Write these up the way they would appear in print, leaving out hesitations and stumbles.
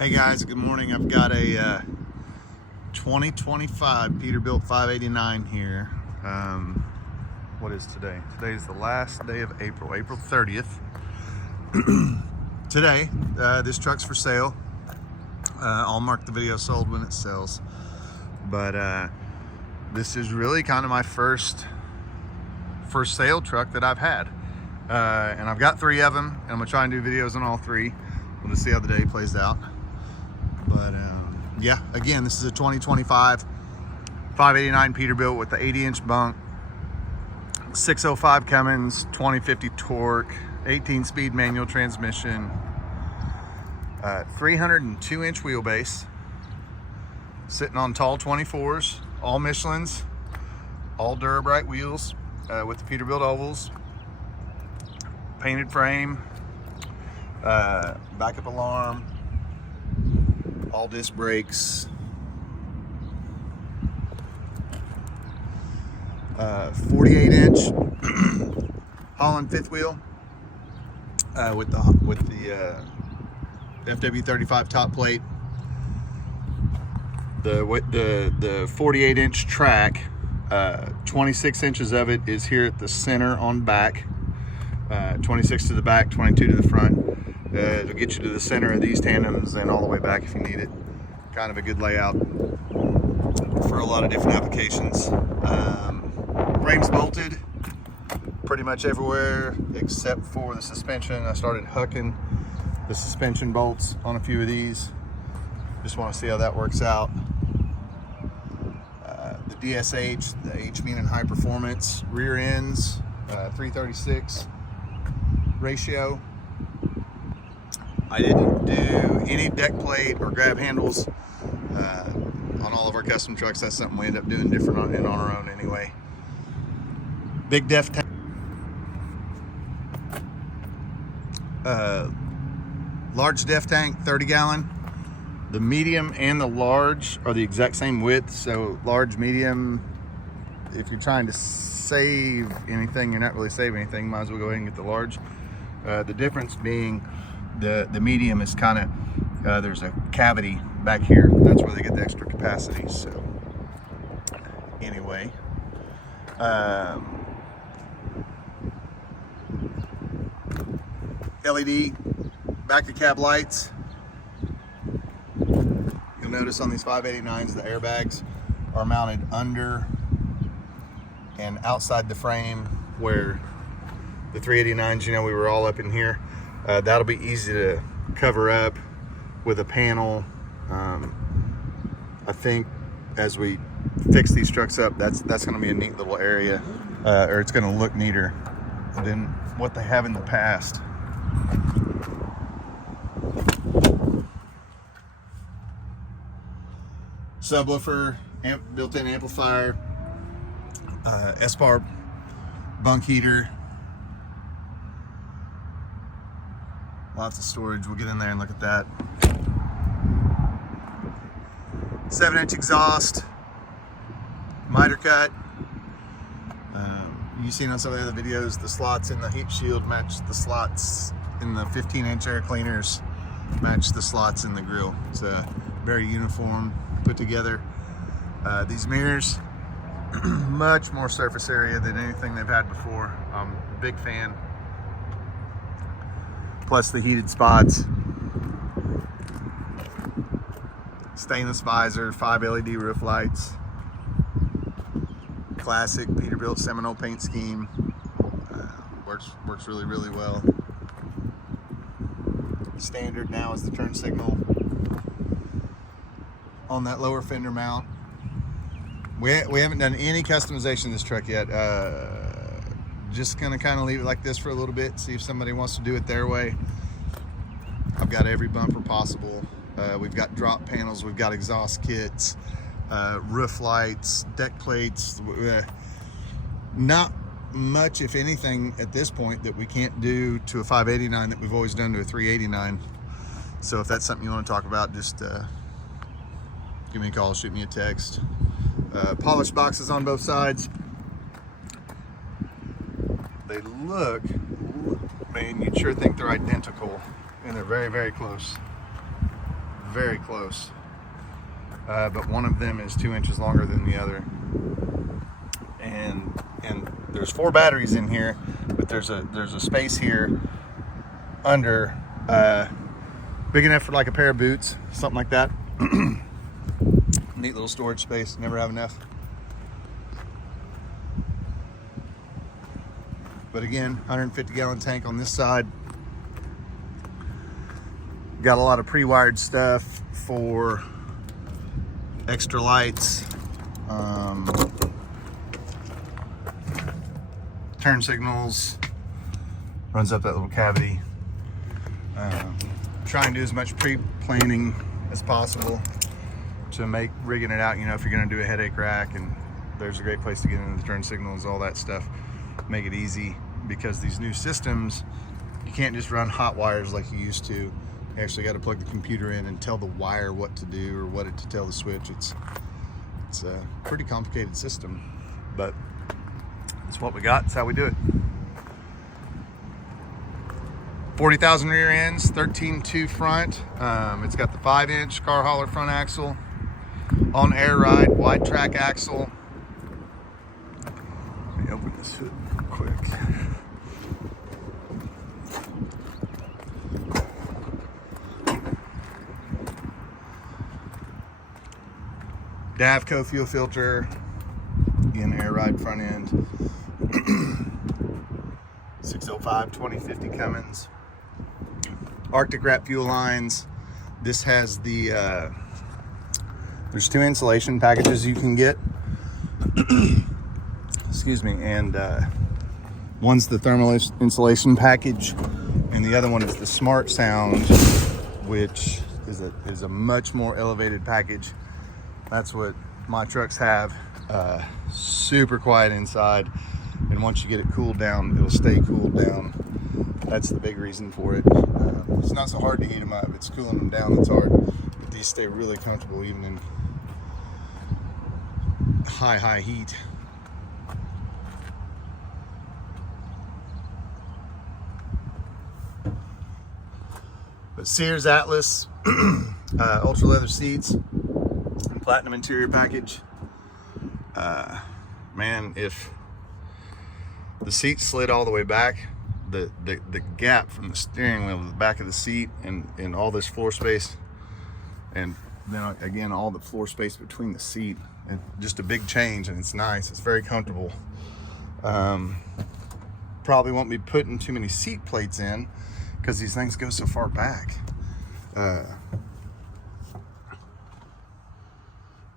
Hey guys, good morning. I've got a 2025 Peterbilt 589 here. What is today? Today is the last day of April 30th. Today, this truck's for sale. I'll mark the video sold when it sells. But this is really kind of my first sale truck that I've had. And I've got 3 of them, and I'm gonna try and do videos on all 3. We'll just see how the day plays out. But yeah, again, this is a 2025 589 Peterbilt with the 80-inch bunk, 605 Cummins, 2050 torque, 18-speed manual transmission, 302-inch wheelbase, sitting on tall 24s, all Michelins, all Durabrite wheels with the Peterbilt ovals, painted frame, backup alarm, all disc brakes, 48-inch Holland fifth wheel with the FW35 top plate. The 48-inch track, 26 inches of it is here at the center on back, 26 to the back, 22 to the front. It'll get you to the center of these tandems and all the way back if you need it. Kind of a good layout for a lot of different applications. Frame's bolted pretty much everywhere except for the suspension. I started hucking the suspension bolts on a few of these. Just want to see how that works out. The DSH, the H meaning high performance, rear ends, 336 ratio. I didn't do any deck plate or grab handles on all of our custom trucks. That's something we end up doing different on our own anyway. Big def tank. Large def tank, 30 gallon. The medium and the large are the exact same width. So large, medium, if you're trying to save anything, you're not really saving anything, might as well go ahead and get the large. The difference being the medium is kind of, there's a cavity back here. That's where they get the extra capacity. So anyway, LED back of cab lights. You'll notice on these 589s, the airbags are mounted under and outside the frame, where the 389s, you know, we were all up in here. That'll be easy to cover up with a panel. I think as we fix these trucks up, that's going to be a neat little area, or it's going to look neater than what they have in the past. Subwoofer, built-in amplifier, S-bar bunk heater. Lots of storage. We'll get in there and look at that. 7-inch exhaust, miter cut. You've seen on some of the other videos, the slots in the heat shield match the slots in the 15-inch air cleaners, match the slots in the grill. It's very uniform, put together. These mirrors, much more surface area than anything they've had before. I'm a big fan. Plus the heated spots, stainless visor, 5 LED roof lights, classic Peterbilt Seminole paint scheme. Works really well. Standard now is the turn signal on that lower fender mount. We haven't done any customization of this truck yet. Just gonna kind of leave it like this for a little bit, see if somebody wants to do it their way. I've got every bumper possible. We've got drop panels, we've got exhaust kits, roof lights, deck plates. Not much, if anything, at this point that we can't do to a 589 that we've always done to a 389. So if that's something you want to talk about, just give me a call, shoot me a text. Polished boxes on both sides. They look, man, you'd sure think they're identical, and they're very close. very close. But one of them is 2 inches longer than the other. And there's 4 batteries in here, but there's a space here under, big enough for like a pair of boots, something like that. Neat little storage space, never have enough. But again, 150 gallon tank on this side. Got a lot of pre-wired stuff for extra lights, turn signals, runs up that little cavity. Try and do as much pre-planning as possible to make rigging it out, you know, if you're gonna do a headache rack, and there's a great place to get into the turn signals, all that stuff. Make it easy, because these new systems, you can't just run hot wires like you used to. You actually got to plug the computer in and tell the wire what to do or what to tell the switch. It's a pretty complicated system, but it's what we got. It's how we do it. 40,000 rear ends, 13.2 front. It's got the 5-inch car hauler front axle, on air ride, wide track axle. Let me open this hood quick. Davco fuel filter, again, air ride front end. 605 2050 Cummins. Arctic wrap fuel lines. This has the there's 2 insulation packages you can get. Excuse me, and one's the thermal insulation package, and the other one is the Smart Sound, which is a much more elevated package. That's what my trucks have. Super quiet inside, and once you get it cooled down, it'll stay cooled down. That's the big reason for it. It's not so hard to heat them up. It's cooling them down that's hard. But these stay really comfortable even in high heat. But Sears Atlas, ultra leather seats, platinum interior package. Man, if the seat slid all the way back, the gap from the steering wheel to the back of the seat and all this floor space, and then again all the floor space between the seat, and just a big change, and it's nice. It's very comfortable. Probably won't be putting too many seat plates in because these things go so far back.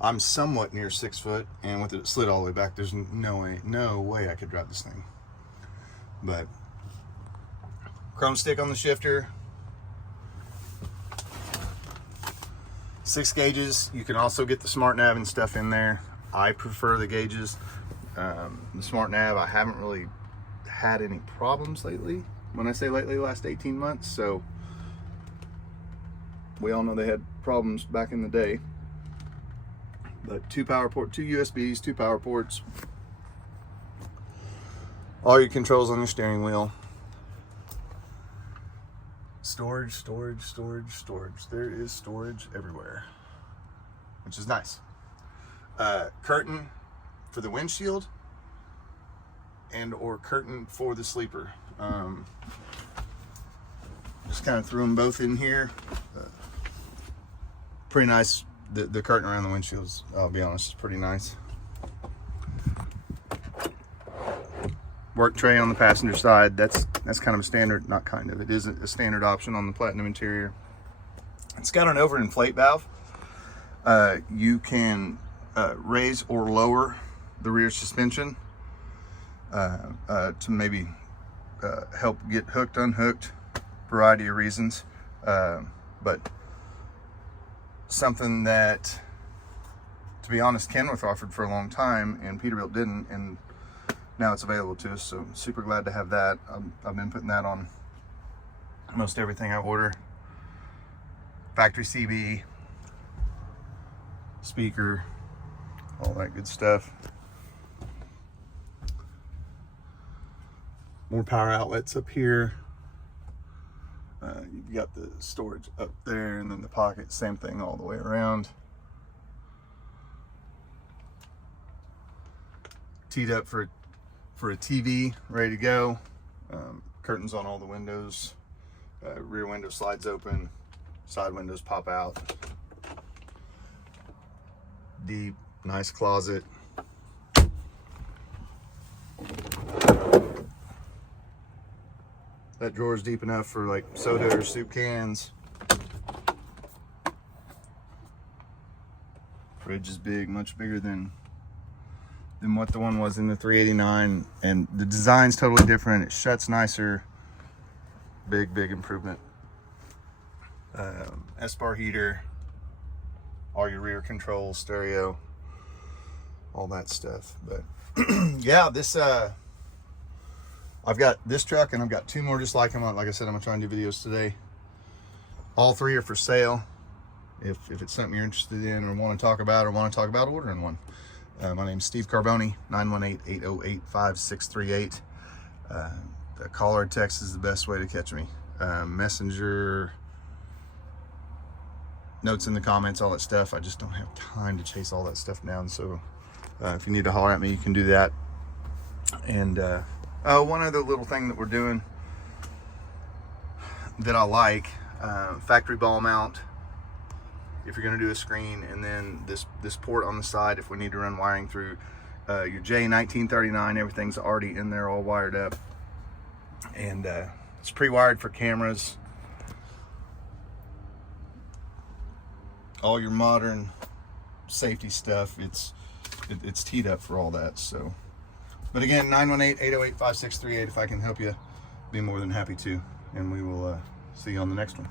I'm somewhat near 6 foot, and with it slid all the way back, there's no way I could drive this thing. But chrome stick on the shifter, 6 gauges. You can also get the smart nav and stuff in there. I prefer the gauges. The smart nav, I haven't really had any problems lately. When I say lately, last 18 months. So we all know they had problems back in the day. But 2 power ports, 2 USBs, 2 power ports. All your controls on your steering wheel. Storage. There is storage everywhere, which is nice. Curtain for the windshield and or curtain for the sleeper. Just kind of threw them both in here. Pretty nice. The curtain around the windshields, I'll be honest, is pretty nice. Work tray on the passenger side. That's kind of a standard, not kind of, it is a standard option on the platinum interior. It's got an overinflate valve. You can raise or lower the rear suspension to maybe help get hooked, unhooked, variety of reasons. But something that, to be honest, Kenworth offered for a long time and Peterbilt didn't, and now it's available to us, so super glad to have that. I've been putting that on most everything I order. Factory CB, speaker, all that good stuff. More power outlets up here. You've got the storage up there, and then the pocket, same thing all the way around. Teed up for a TV, ready to go. Curtains on all the windows. Rear window slides open. Side windows pop out. Deep, nice closet. That drawer is deep enough for like soda or soup cans. Fridge is big, much bigger than what the one was in the 389, and the design's totally different. It shuts nicer. Big improvement. S-bar heater, all your rear controls, stereo, all that stuff. But yeah, this I've got this truck and I've got two more just like them. Like I said, I'm gonna try and do videos today. All three are for sale. If it's something you're interested in or want to talk about ordering one. My name's Steve Carboni, 918-808-5638. The call or text is the best way to catch me. Messenger, notes in the comments, all that stuff. I just don't have time to chase all that stuff down. So if you need to holler at me, you can do that. And one other little thing that we're doing that I like, factory ball mount. If you're going to do a screen, and then this port on the side if we need to run wiring through. Your J1939, everything's already in there, all wired up, and it's pre-wired for cameras. All your modern safety stuff, it's teed up for all that. So, but again, 918-808-5638. If I can help you, be more than happy to, and we will see you on the next one.